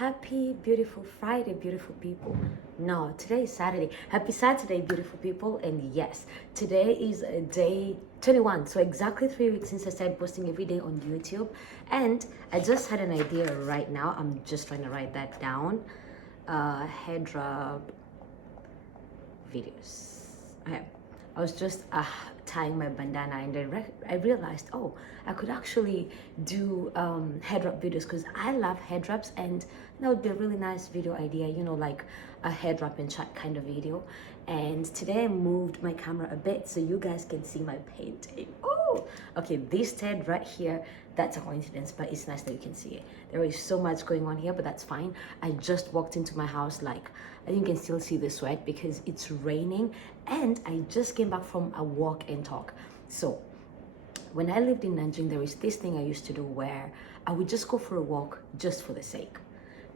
Happy, beautiful Friday, beautiful people. No, today is Saturday. Happy Saturday, beautiful people. And yes, today is day 21. So exactly 3 weeks since I started posting every day on YouTube. And I just had an idea right now. I'm just trying to write that down. Hair drop videos. Okay. I was just tying my bandana and I realized, oh, I could actually do hair drop videos because I love hair drops, and that would be a really nice video idea, you know, like a hair drop and chat kind of video. And today I moved my camera a bit so you guys can see my painting. Oh, okay, this tent right here, that's a coincidence, but it's nice that you can see it. There is so much going on here, but that's fine. I just walked into my house, like, I think you can still see the sweat because it's raining, and I just came back from a walk and talk. So when I lived in Nanjing, there is this thing I used to do where I would just go for a walk just for the sake.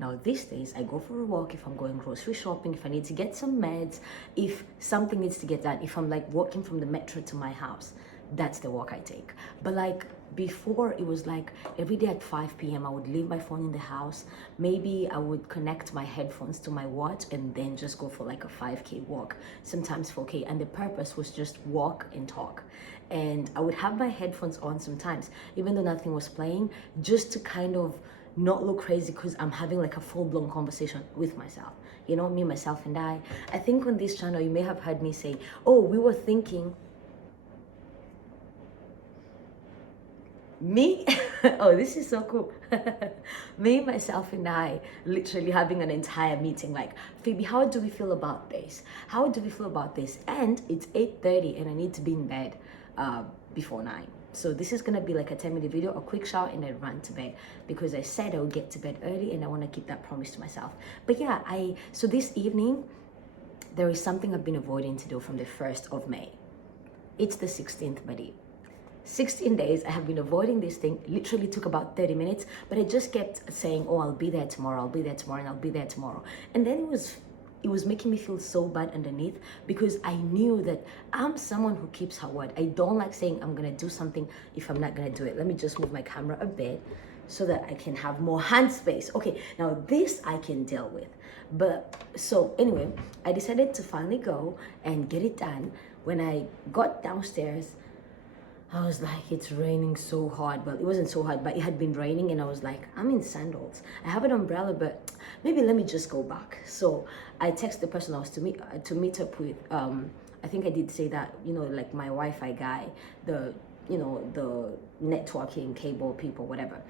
Now these days I go for a walk if I'm going grocery shopping, if I need to get some meds, if something needs to get done, if I'm like walking from the metro to my house, that's the walk I take. But like before, it was like every day at 5 p.m. I would leave my phone in the house. Maybe I would connect my headphones to my watch and then just go for like a 5K walk, sometimes 4K. And the purpose was just walk and talk. And I would have my headphones on sometimes, even though nothing was playing, just to kind of not look crazy because I'm having like a full-blown conversation with myself. You know, me, myself, and I. I think on this channel, you may have heard me say, oh, we were thinking, me oh, this is so cool. Me, myself, and I literally having an entire meeting like, Phoebe, how do we feel about this? How do we feel about this? And it's 8:30 and I need to be in bed before 9. So this is gonna be like a 10-minute video, a quick shower, and then run to bed because I said I would get to bed early and I want to keep that promise to myself. But yeah, so this evening there is something I've been avoiding to do from the 1st of May. It's the 16th, buddy. 16 days I have been avoiding this thing. Literally took about 30 minutes, but I just kept saying, oh, I'll be there tomorrow, I'll be there tomorrow, and I'll be there tomorrow. And then it was making me feel so bad underneath because I knew that I'm someone who keeps her word. I don't like saying I'm gonna do something if I'm not gonna do it. Let me just move my camera a bit so that I can have more hand space. Okay, now this I can deal with. But so anyway, I decided to finally go and get it done. When I got downstairs, I was like, it's raining so hard. Well, it wasn't so hard, but it had been raining, and I was like, I'm in sandals. I have an umbrella, but maybe let me just go back. So I texted the person I was to meet up with. I think I did say that, you know, like my Wi-Fi guy, the networking cable people, whatever.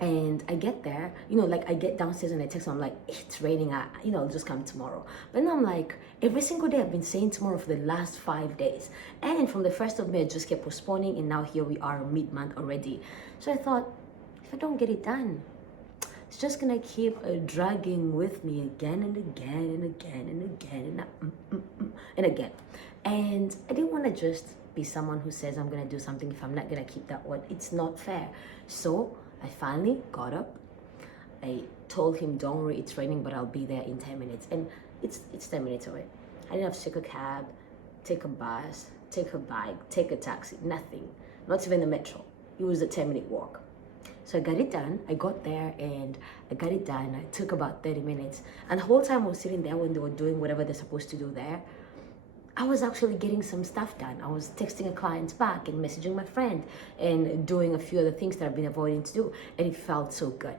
And I get there, you know, like I get downstairs and I text him, I'm like, it's raining, I'll just come tomorrow. But now I'm like, every single day I've been saying tomorrow for the last 5 days. And from the 1st of May, I just kept postponing, and now here we are mid-month already. So I thought, if I don't get it done, it's just gonna keep dragging with me again and again and again and again and again. And I didn't want to just be someone who says I'm gonna do something if I'm not gonna keep that word. It's not fair. So I finally got up. I told him, don't worry, it's raining, but I'll be there in 10 minutes. And it's 10 minutes away. I didn't have to take a cab, take a bus, take a bike, take a taxi, nothing. Not even the metro. It was a 10-minute walk. So I got it done. I got there and I got it done. It took about 30 minutes. And the whole time I was sitting there when they were doing whatever they're supposed to do there, I was actually getting some stuff done. I was texting a client back and messaging my friend and doing a few other things that I've been avoiding to do, and it felt so good.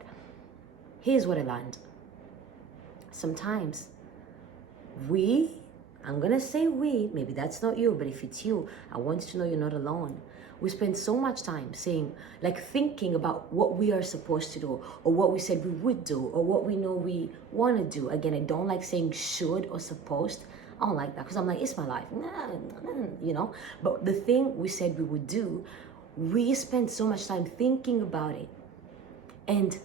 Here's what I learned. Sometimes I'm gonna say we, maybe that's not you, but if it's you, I want you to know you're not alone. We spend so much time saying, like thinking about what we are supposed to do, or what we said we would do, or what we know we want to do. Again, I don't like saying should or supposed. I don't like that because I'm like, it's my life, you know. But the thing we said we would do, we spend so much time thinking about it and,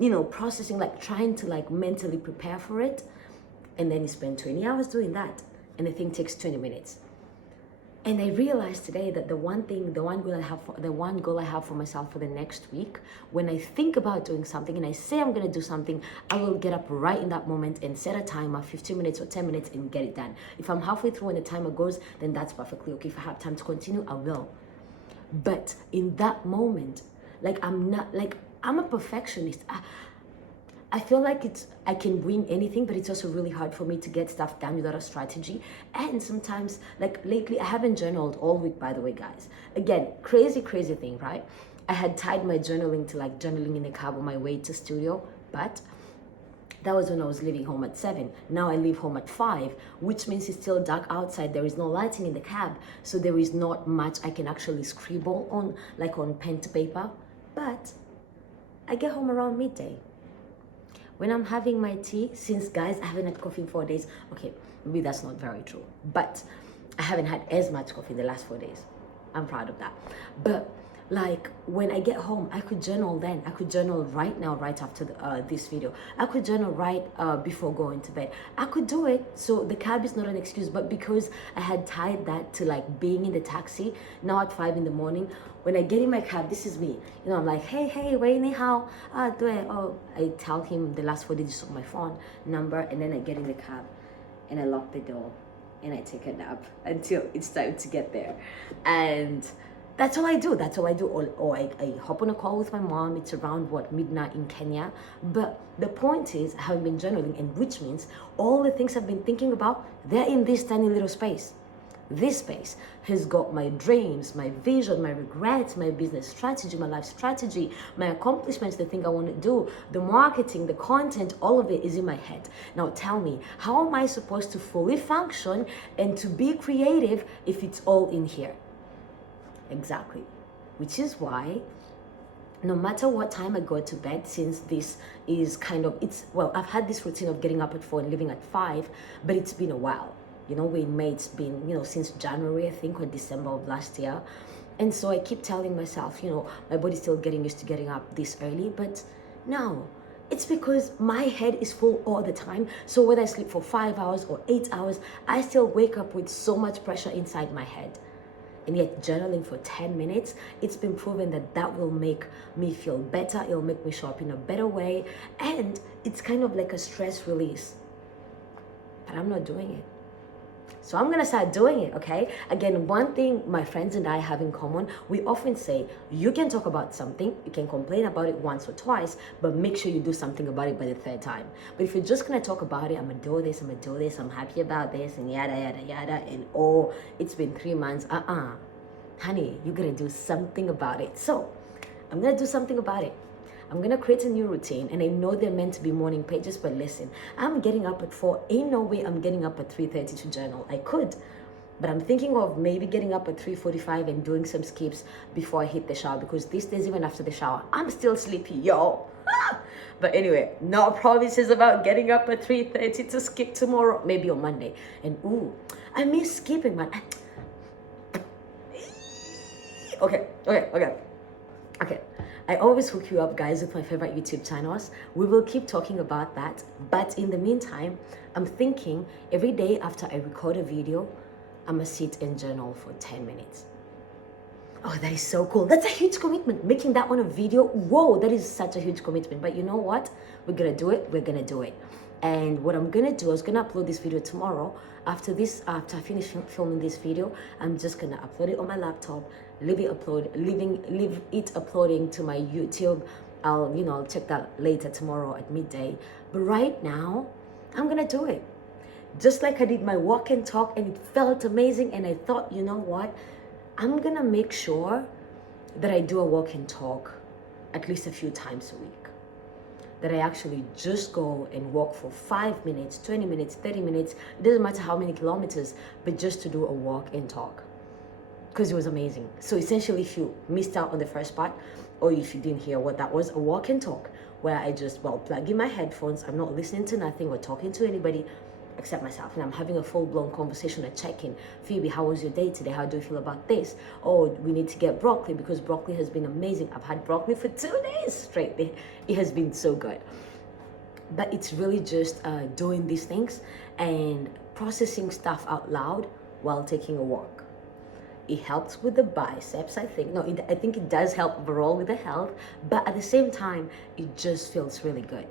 you know, processing, like trying to like mentally prepare for it. And then you spend 20 hours doing that, and the thing takes 20 minutes. And I realized today that the one goal I have for myself for the next week, when I think about doing something and I say I'm gonna do something, I will get up right in that moment and set a timer, 15 minutes or 10 minutes, and get it done. If I'm halfway through when the timer goes, then that's perfectly okay. If I have time to continue, I will. But in that moment, like I'm a perfectionist. I feel like I can win anything, but it's also really hard for me to get stuff done without a strategy. And sometimes, like lately, I haven't journaled all week, by the way, guys. Again, crazy thing, right? I had tied my journaling to like journaling in the cab on my way to studio, but that was when I was leaving home at 7. Now I leave home at 5, which means it's still dark outside. There is no lighting in the cab, so there is not much I can actually scribble on, like on pen to paper. But I get home around midday. When I'm having my tea, since guys, I haven't had coffee in 4 days. Okay, maybe that's not very true, but I haven't had as much coffee the last 4 days. I'm proud of that. But like when I get home, I could journal then. I could journal right now, right after this video. I could journal right before going to bed. I could do it. So the cab is not an excuse, but because I had tied that to like being in the taxi, now at 5 in the morning, when I get in my cab, this is me. You know, I'm like, hey, wait, ni hao. Oh, I tell him the last 4 digits of my phone number, and then I get in the cab and I lock the door and I take a nap until it's time to get there. And that's all I do. Or I hop on a call with my mom. It's around midnight in Kenya. But the point is, I haven't been journaling, and which means all the things I've been thinking about, they're in this tiny little space. This space has got my dreams, my vision, my regrets, my business strategy, my life strategy, my accomplishments, the thing I want to do, the marketing, the content, all of it is in my head. Now tell me, how am I supposed to fully function and to be creative if it's all in here? Exactly. Which is why no matter what time I go to bed, since this is I've had this routine of getting up at 4 and leaving at 5, but it's been a while. You know, we made it's been, since January, I think, or December of last year. And so I keep telling myself, my body's still getting used to getting up this early, but no. It's because my head is full all the time. So whether I sleep for 5 hours or 8 hours, I still wake up with so much pressure inside my head. And yet journaling for 10 minutes, it's been proven that will make me feel better. It'll make me show up in a better way. And it's kind of like a stress release. But I'm not doing it. So I'm going to start doing it, okay? Again, one thing my friends and I have in common, we often say, you can talk about something, you can complain about it once or twice, but make sure you do something about it by the third time. But if you're just going to talk about it, I'm going to do this, I'm happy about this, and yada, and oh, it's been 3 months, honey, you got to do something about it. So I'm going to do something about it. I'm going to create a new routine, and I know they're meant to be morning pages, but listen, I'm getting up at 4. Ain't no way I'm getting up at 3:30 to journal. I could, but I'm thinking of maybe getting up at 3:45 and doing some skips before I hit the shower, because these days, even after the shower, I'm still sleepy, yo. But anyway, no promises about getting up at 3:30 to skip tomorrow, maybe on Monday. And ooh, I miss skipping, man. Okay. I always hook you up, guys, with my favorite YouTube channels. We will keep talking about that. But in the meantime, I'm thinking every day after I record a video, I'm going to sit and journal for 10 minutes. Oh, that is so cool. That's a huge commitment. Making that on a video, whoa, that is such a huge commitment. But you know what? We're going to do it. We're going to do it. And what I'm going to do, I was going to upload this video tomorrow. After I finish filming this video, I'm just going to upload it on my laptop, leave it uploading to my YouTube. I'll check that later tomorrow at midday. But right now, I'm going to do it. Just like I did my walk and talk, and it felt amazing. And I thought, you know what? I'm going to make sure that I do a walk and talk at least a few times a week. That I actually just go and walk for 5 minutes, 20 minutes, 30 minutes. It doesn't matter how many kilometers, but just to do a walk and talk. Because it was amazing. So essentially, if you missed out on the first part, or if you didn't hear what that was, a walk and talk, where I just, plug in my headphones. I'm not listening to nothing or talking to anybody except myself. And I'm having a full-blown conversation, a check-in. Phoebe, how was your day today? How do you feel about this? Oh, we need to get broccoli because broccoli has been amazing. I've had broccoli for 2 days straight. It has been so good. But it's really just doing these things and processing stuff out loud while taking a walk. It helps with the biceps, I think. No, I think it does help overall with the health. But at the same time, it just feels really good.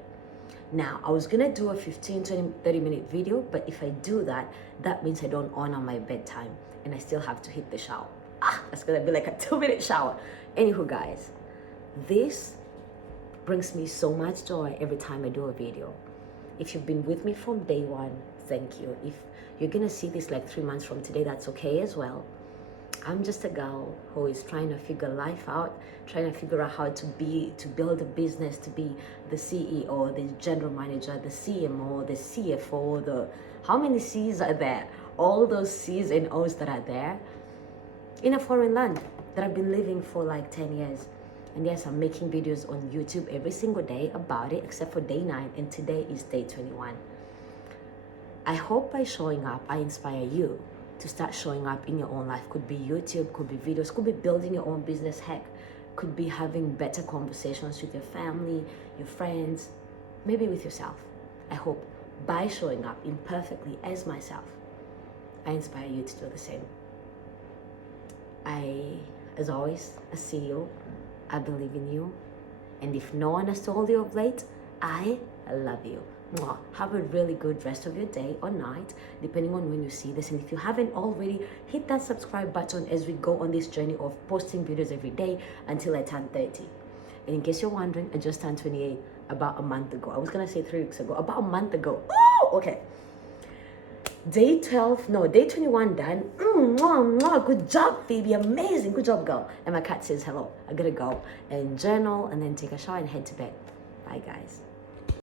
Now, I was going to do a 15, 20, 30-minute video, but if I do that, that means I don't honor my bedtime, and I still have to hit the shower. That's going to be like a 2-minute shower. Anywho, guys, this brings me so much joy every time I do a video. If you've been with me from day one, thank you. If you're gonna see this like 3 months from today, that's okay as well. I'm just a girl who is trying to figure life out, trying to figure out how to build a business, to be the CEO, the general manager, the CMO, the CFO, how many C's are there? All those C's and O's that are there in a foreign land that I've been living for like 10 years. And yes, I'm making videos on YouTube every single day about it, except for day 9, and today is day 21. I hope by showing up, I inspire you to start showing up in your own life. Could be YouTube, could be videos, could be building your own business, heck, could be having better conversations with your family, your friends, maybe with yourself. I hope by showing up imperfectly as myself, I inspire you to do the same. As always, I see you, I believe in you, and if no one has told you of late, I love you. Mwah. Have a really good rest of your day or night, depending on when you see this. And if you haven't already, hit that subscribe button as we go on this journey of posting videos every day until I turn 30. And in case you're wondering, I just turned 28 about a month ago. I was gonna say 3 weeks ago, about a month ago. Oh, okay. Day 21 done. Mwah, mwah. Good job, Phoebe. Amazing. Good job, girl. And my cat says hello. I gotta go and journal and then take a shower and head to bed. Bye, guys.